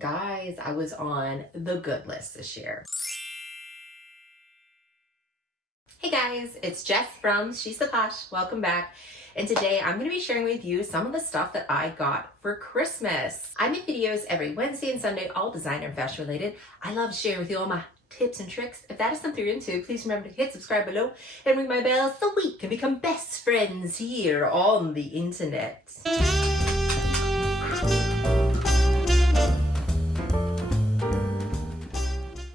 Guys, I was on the good list this year. Hey guys, it's Jess from She's the Posh. Welcome back. And today I'm going to be sharing with you some of the stuff that I got for Christmas. I make videos every Wednesday and Sunday, all designer and fashion related. I love sharing with you all my tips and tricks. If that is something you're into, please remember to hit subscribe below and ring my bell so we can become best friends here on the internet.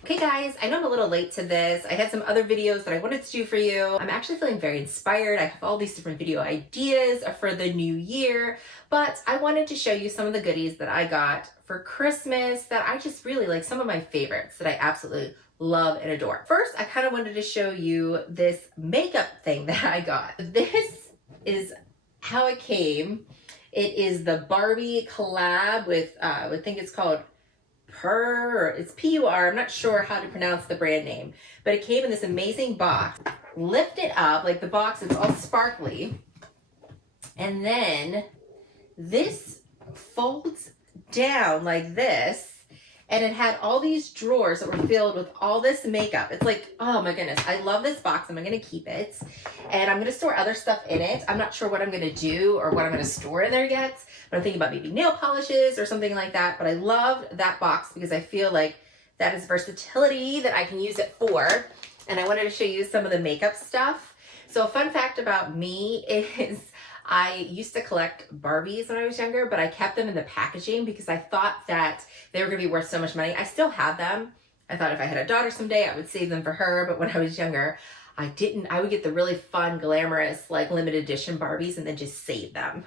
Okay guys, I know I'm a little late to this. I had some other videos that I wanted to do for you. I'm actually feeling very inspired. I have all these different video ideas for the new year, but I wanted to show you some of the goodies that I got for Christmas that I just really like, some of my favorites that I absolutely love and adore. First, I kind of wanted to show you this makeup thing that I got. This is how it came. It is the Barbie collab with, I think it's called it's P-U-R, I'm not sure how to pronounce the brand name, but it came in this amazing box. Lift it up, like the box, it's all sparkly. And then this folds down like this, and it had all these drawers that were filled with all this makeup. It's like, oh my goodness, I love this box. I'm gonna keep it. And I'm gonna store other stuff in it. I'm not sure what I'm gonna do or what I'm gonna store in there yet, but I'm thinking about maybe nail polishes or something like that. But I love that box because I feel like that is versatility that I can use it for. And I wanted to show you some of the makeup stuff. So a fun fact about me is I used to collect Barbies when I was younger, but I kept them in the packaging because I thought that they were gonna be worth so much money. I still have them. I thought if I had a daughter someday, I would save them for her. But when I was younger, I didn't. I would get the really fun, glamorous, like limited edition Barbies and then just save them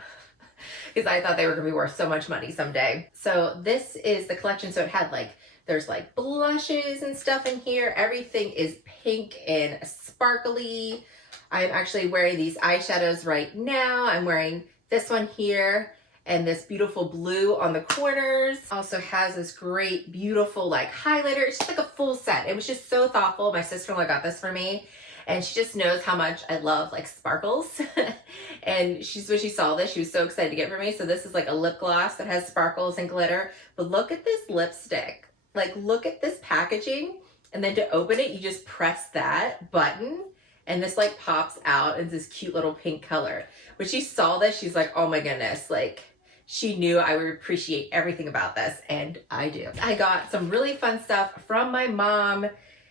because I thought they were gonna be worth so much money someday. So this is the collection. So it had like, there's like blushes and stuff in here. Everything is pink and sparkly. I'm actually wearing these eyeshadows right now. I'm wearing this one here and this beautiful blue on the corners. Also has this great, beautiful like highlighter. It's just like a full set. It was just so thoughtful. My sister-in-law got this for me and she just knows how much I love like sparkles. And when she saw this, she was so excited to get it for me. So this is like a lip gloss that has sparkles and glitter. But look at this lipstick. Like look at this packaging. And then to open it, you just press that button. And this like pops out in this cute little pink color. When she saw this, she's like, oh my goodness, like she knew I would appreciate everything about this, and I do. I got some really fun stuff from my mom.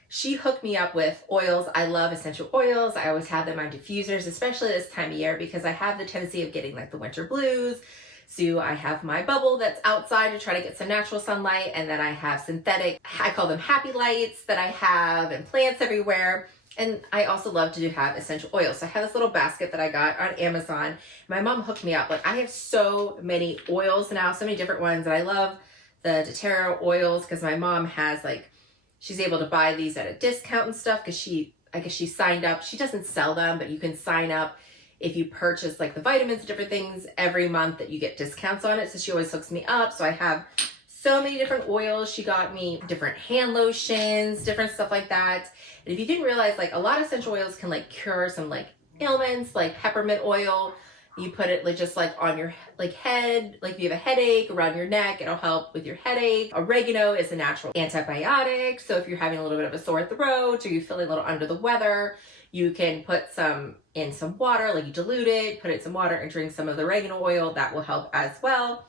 She hooked me up with oils. I love essential oils. I always have them on diffusers, especially this time of year because I have the tendency of getting like the winter blues. So I have my bubble that's outside to try to get some natural sunlight, and then I have synthetic, I call them happy lights that I have, and plants everywhere. And I also love to have essential oils. So I have this little basket that I got on Amazon. My mom hooked me up. Like I have so many oils now, so many different ones. And I love the doTERRA oils because my mom has like, she's able to buy these at a discount and stuff because I guess she signed up. She doesn't sell them, but you can sign up if you purchase like the vitamins and different things every month that you get discounts on it. So she always hooks me up. So I have so many different oils. She got me different hand lotions, different stuff like that. And if you didn't realize, like a lot of essential oils can like cure some like ailments, like peppermint oil. You put it like just like on your like head, like if you have a headache, around your neck, it'll help with your headache. Oregano is a natural antibiotic. So if you're having a little bit of a sore throat or you're feeling a little under the weather, you can put some in some water, like you dilute it, put it in some water and drink some of the oregano oil. That will help as well.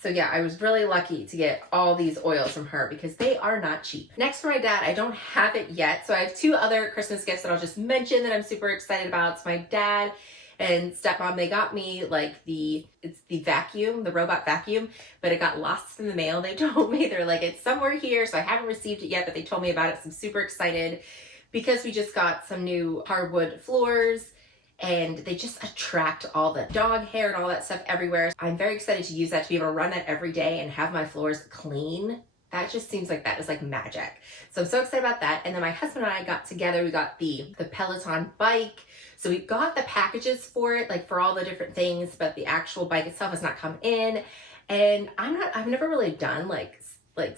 So yeah, I was really lucky to get all these oils from her because they are not cheap. Next for my dad, I don't have it yet. So I have two other Christmas gifts that I'll just mention that I'm super excited about. So my dad and stepmom, they got me like it's the vacuum, the robot vacuum, but it got lost in the mail. They told me, they're like, it's somewhere here. So I haven't received it yet, but they told me about it. So I'm super excited because we just got some new hardwood floors. And they just attract all the dog hair and all that stuff everywhere. I'm very excited to use that, to be able to run that every day and have my floors clean. That just seems like that is like magic. So I'm so excited about that. And then my husband and I got together, we got the Peloton bike. So we got the packages for it, like for all the different things, but the actual bike itself has not come in. And I've never really done like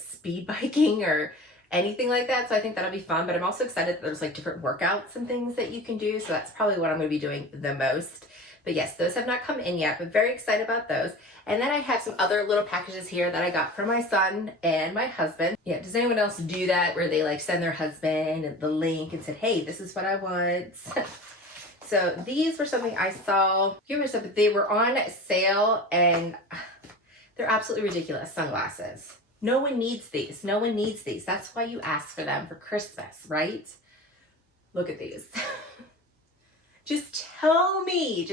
speed biking or anything like that. So I think that'll be fun, but I'm also excited that there's like different workouts and things that you can do. So that's probably what I'm going to be doing the most. But yes, those have not come in yet, but very excited about those. And then I have some other little packages here that I got for my son and my husband. Yeah, does anyone else do that where they like send their husband the link and said, hey, this is what I want? So these were something I saw. They were on sale and they're absolutely ridiculous sunglasses. No one needs these. No one needs these. That's why you ask for them for Christmas, right? Look at these. Just tell me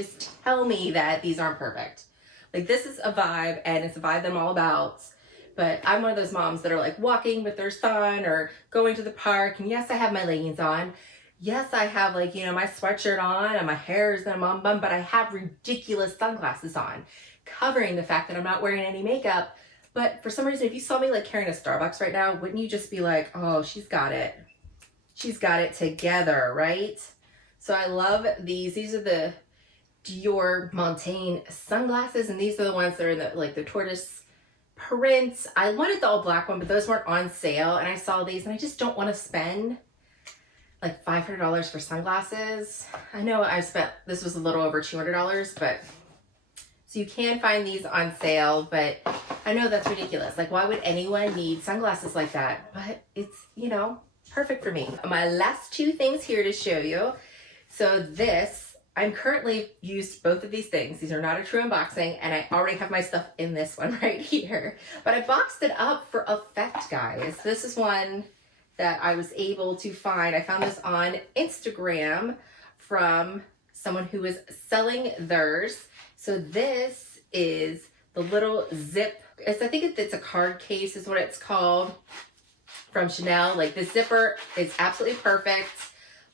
that these aren't perfect. Like, this is a vibe, and it's a vibe that I'm all about. But I'm one of those moms that are like walking with their son or going to the park. And yes, I have my leggings on. Yes, I have like, you know, my sweatshirt on and my hair is in a mom bun, but I have ridiculous sunglasses on, covering the fact that I'm not wearing any makeup. But for some reason, if you saw me like carrying a Starbucks right now, wouldn't you just be like, oh, she's got it. She's got it together, right? So I love these. These are the Dior Montaigne sunglasses, and these are the ones that are in the like the tortoise print. I wanted the all black one, but those weren't on sale, and I saw these, and I just don't want to spend like $500 for sunglasses. I know I spent, this was a little over $200, but so you can find these on sale, but I know that's ridiculous. Like, why would anyone need sunglasses like that? But it's, you know, perfect for me. My last two things here to show you. So this, I'm currently used both of these things. These are not a true unboxing, and I already have my stuff in this one right here. But I boxed it up for effect, guys. This is one that I was able to find. I found this on Instagram from someone who was selling theirs. So this is the little zip. I think it's a card case is what it's called from Chanel. Like, the zipper is absolutely perfect.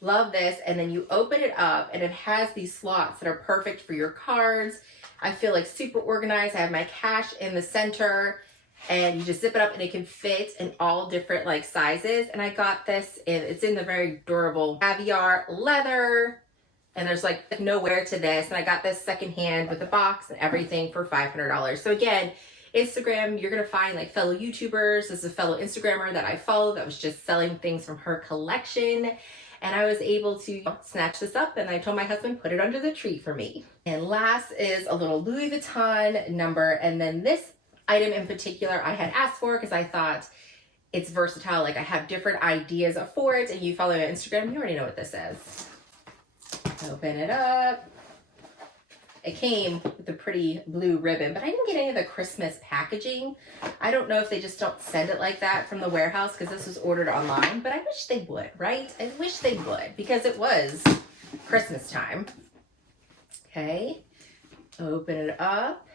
Love this. And then you open it up and it has these slots that are perfect for your cards. I feel like super organized. I have my cash in the center, and you just zip it up and it can fit in all different like sizes. And I got this it's in the very durable caviar leather, and there's like no wear to this. And I got this secondhand with the box and everything for $500. So again, Instagram, you're gonna find like fellow YouTubers. This is a fellow Instagrammer that I follow that was just selling things from her collection. And I was able to snatch this up, and I told my husband, put it under the tree for me. And last is a little Louis Vuitton number. And then this item in particular I had asked for because I thought it's versatile. Like, I have different ideas for it, and you follow me on Instagram, you already know what this is. Open it up. It came with a pretty blue ribbon, but I didn't get any of the Christmas packaging. I don't know if they just don't send it like that from the warehouse because this was ordered online, but I wish they would, right? I wish they would, because it was Christmas time. Okay, open it up.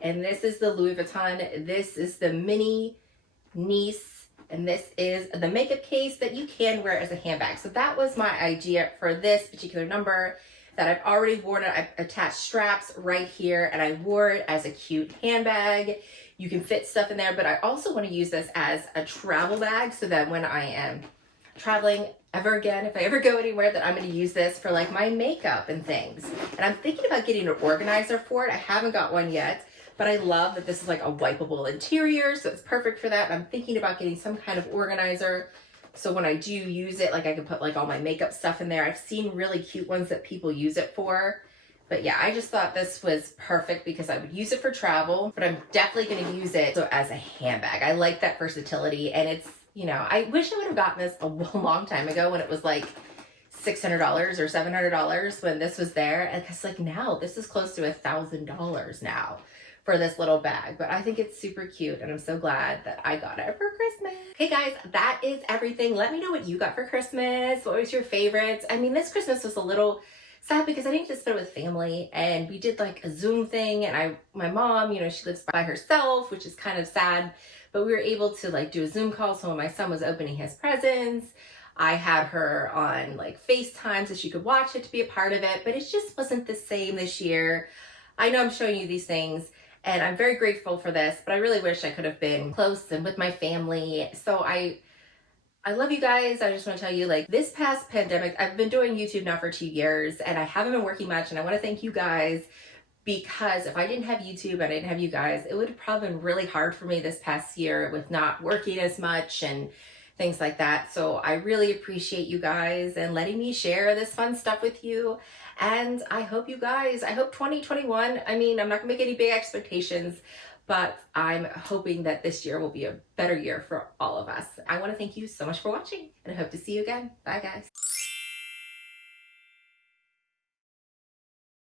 And this is the Louis Vuitton. This is the mini niece, and this is the makeup case that you can wear as a handbag. So that was my idea for this particular number, that I've already worn it. I've attached straps right here, and I wore it as a cute handbag. You can fit stuff in there, but I also want to use this as a travel bag so that when I am traveling ever again, if I ever go anywhere, that I'm going to use this for like my makeup and things. And I'm thinking about getting an organizer for it. I haven't got one yet, but I love that this is like a wipeable interior, so it's perfect for that. And I'm thinking about getting some kind of organizer, so when I do use it, like, I can put like all my makeup stuff in there. I've seen really cute ones that people use it for. But yeah, I just thought this was perfect because I would use it for travel, but I'm definitely going to use it so as a handbag. I like that versatility, and it's, you know, I wish I would have gotten this a long time ago when it was like $600 or $700 when this was there. And it's like, now this is close to $1,000 now for this little bag, but I think it's super cute, and I'm so glad that I got it for Christmas. Okay guys, that is everything. Let me know what you got for Christmas. What was your favorites? I mean, this Christmas was a little sad because I didn't get to spend it with family, and we did like a Zoom thing, and my mom, you know, she lives by herself, which is kind of sad, but we were able to like do a Zoom call. So when my son was opening his presents, I had her on like FaceTime so she could watch it, to be a part of it, but it just wasn't the same this year. I know I'm showing you these things, and I'm very grateful for this, but I really wish I could have been close and with my family. So I love you guys. I just want to tell you, like, this past pandemic, I've been doing YouTube now for 2 years, and I haven't been working much, and I want to thank you guys, because if I didn't have YouTube, I didn't have you guys, it would have probably been really hard for me this past year with not working as much and things like that. So I really appreciate you guys and letting me share this fun stuff with you. And I hope 2021, I mean, I'm not gonna make any big expectations, but I'm hoping that this year will be a better year for all of us. I wanna thank you so much for watching and I hope to see you again. Bye guys.